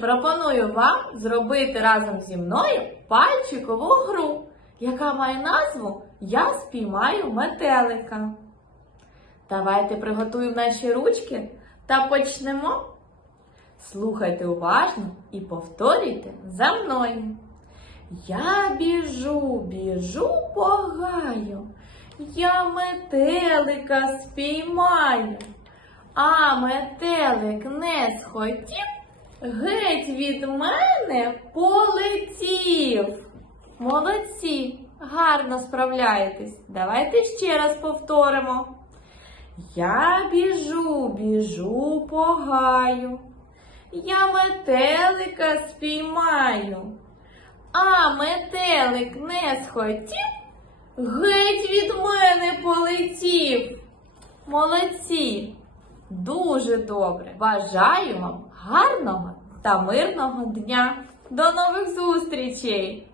пропоную вам зробити разом зі мною пальчикову гру, яка має назву Я спіймаю метелика. Давайте приготуємо наші ручки та почнемо. Слухайте уважно і повторюйте за мною. Я біжу, біжу по гаю, я метелика спіймаю, а метелик не схотів, геть від мене полетів. Молодці, гарно справляєтесь. Давайте ще раз повторимо. Я біжу, біжу по гаю, я метелика спіймаю. А метелик не схотів, геть від мене полетів. Молодці! Дуже добре! Бажаю вам гарного та мирного дня! До нових зустрічей!